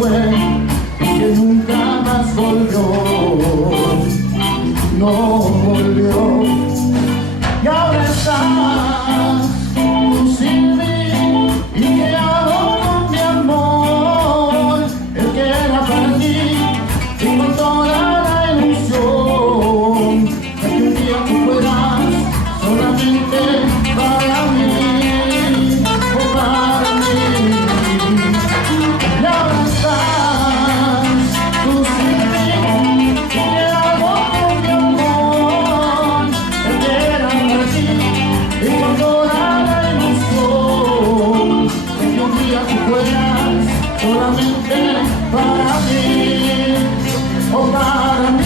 fue y que nunca más volvió, no volvió. Y ahora estás tú sin mí, y que hago con mi amor, el que era para ti, y con toda la ilusión de que un día tú fueras solamente para mí, o para mí. Y ahora estás tú sin mí, y que hago con mi amor, el que era para ti, y con toda la ilusión de que un día tú fueras solamente para mí, o para mí.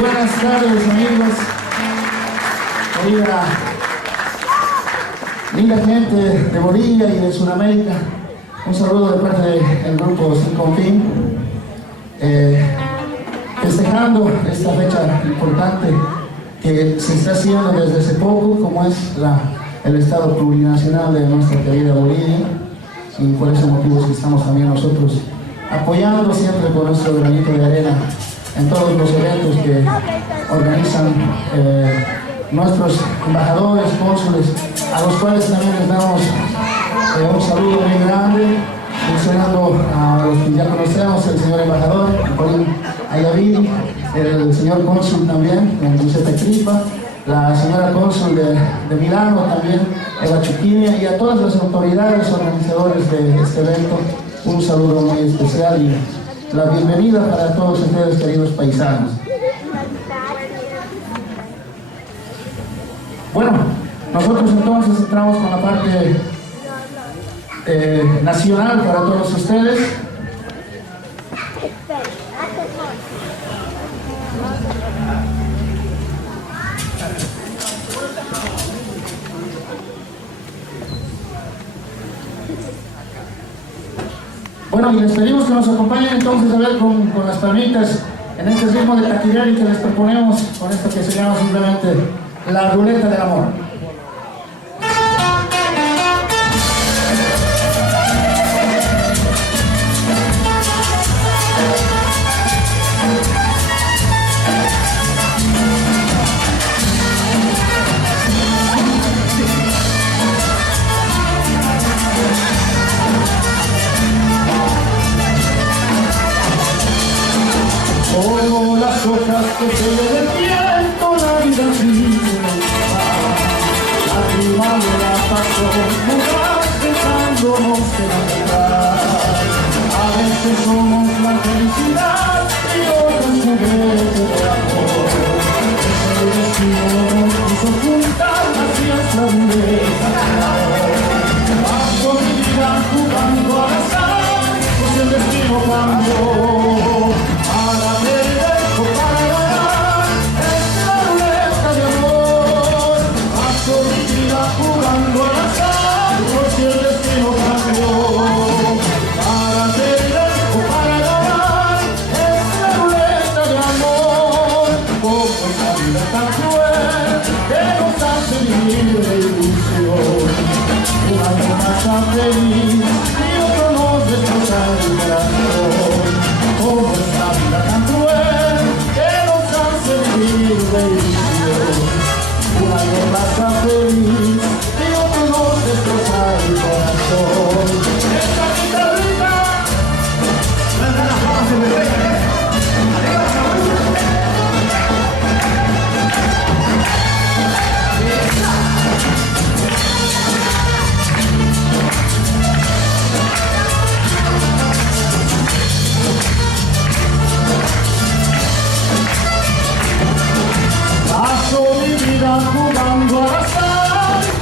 Buenas tardes, amigos. Querida, linda gente de Bolivia y de Sudamérica, un saludo de parte del grupo Sin Confín, festejando esta fecha importante que se está haciendo desde hace poco, como es el Estado plurinacional de nuestra querida Bolivia, y por ese motivo es que estamos también nosotros apoyando siempre con nuestro granito de arena en todos los eventos que organizan nuestros embajadores, cónsules, a los cuales también les damos un saludo muy grande, mencionando a los que ya conocemos, el señor embajador, Colín Ayaví, el señor cónsul también, Giuseppe Cripa, la señora cónsul de Milano también, Eva Chuquinia, y a todas las autoridades organizadores de este evento, un saludo muy especial y la bienvenida para todos ustedes, queridos paisanos. Bueno, nosotros entonces entramos con la parte nacional para todos ustedes. Bueno, y les pedimos que nos acompañen entonces a ver con las palmitas en este ritmo de taquillari que les proponemos con esto que se llama simplemente la ruleta del amor. Como las hojas que se le del viento, la vida sigue, la primavera pasó, mudas dejándonos de navegar. A veces somos la felicidad y otras juguetes de amor. Ese destino nos quiso juntar, así es la ruleta. Paso mi vida jugando al azar, pues el destino cambió. Jugando al azar, por si el destino cambió. Para perder o para ganar, es la ruleta de amor. Como esta vida tan cruel que nos hace vivir de ilusión. Un año más feliz y otro nos destroza el corazón. Como esta vida tan cruel que nos hace vivir de ilusión. Un año más feliz y otro nos destroza el corazón. Esta guitarrita me da las manos en el rey. Arriba,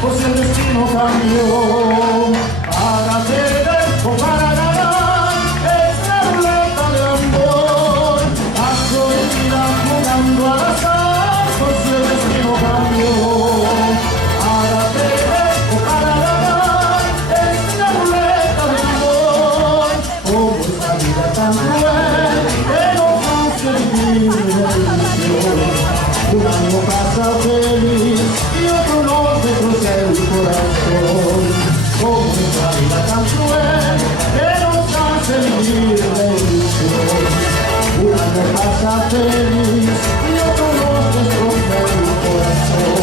por si el destino cambió. Para perder o para ganar, es la ruleta de amor. Paso de vida jugando al azar, por si el destino cambió. Para perder o para ganar, es la ruleta de amor. Como esta vida tan cruel, que no hace vivir la ilusión. Un año pasa feliz y otro nos destroza el corazón. Como esta vida tan cruel que nos hace vivir la ilusión. Un año pasa feliz y otro nos destroza el corazón.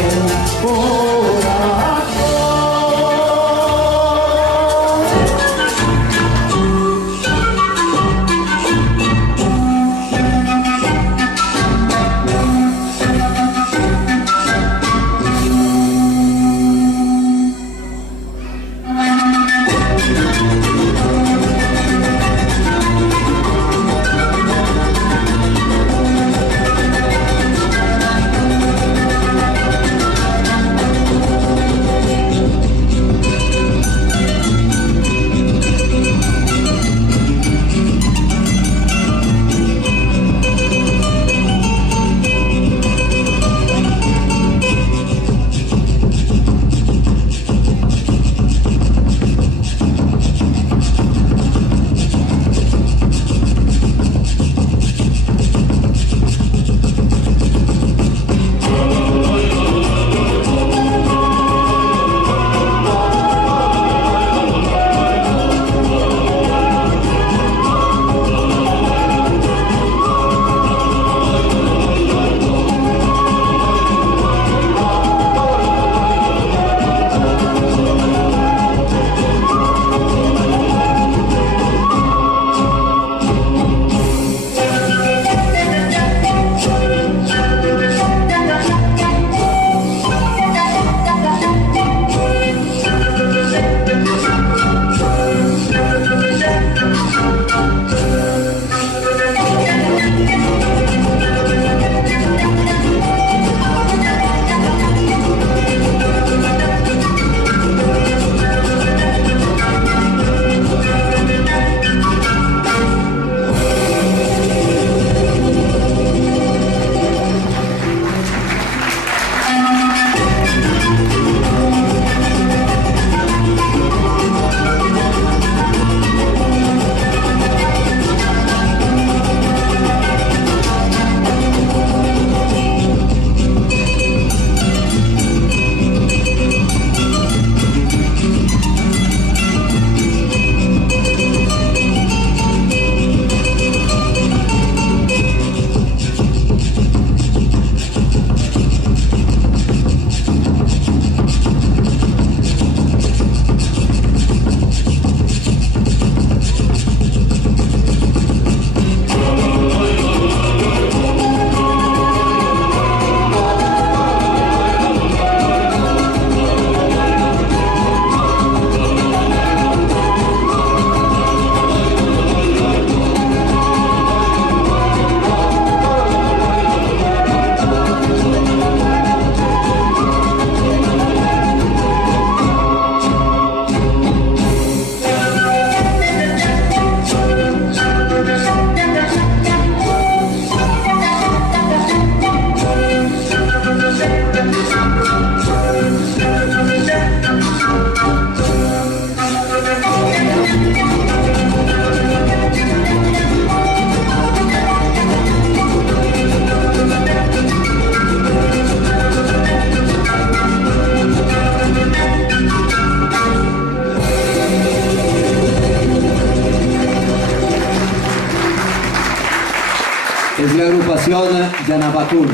Es la agrupación Yanapatuna,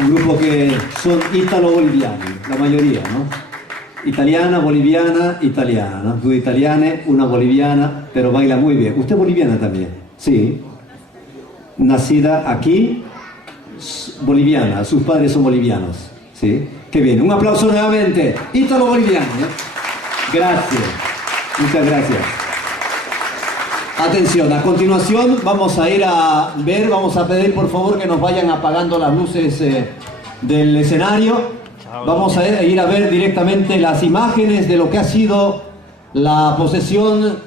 un grupo que son ítalo-bolivianos, la mayoría, ¿no? Italiana, boliviana, italiana, ¿no? Due italiane, una boliviana, pero baila muy bien. ¿Usted es boliviana también? Sí. Nacida aquí, boliviana, sus padres son bolivianos, ¿sí? Qué bien, un aplauso nuevamente, ítalo-boliviano, ¿eh? Gracias, muchas gracias. Atención, a continuación vamos a ir a ver, vamos a pedir por favor que nos vayan apagando las luces del escenario Vamos a ir a ver directamente las imágenes de lo que ha sido la posesión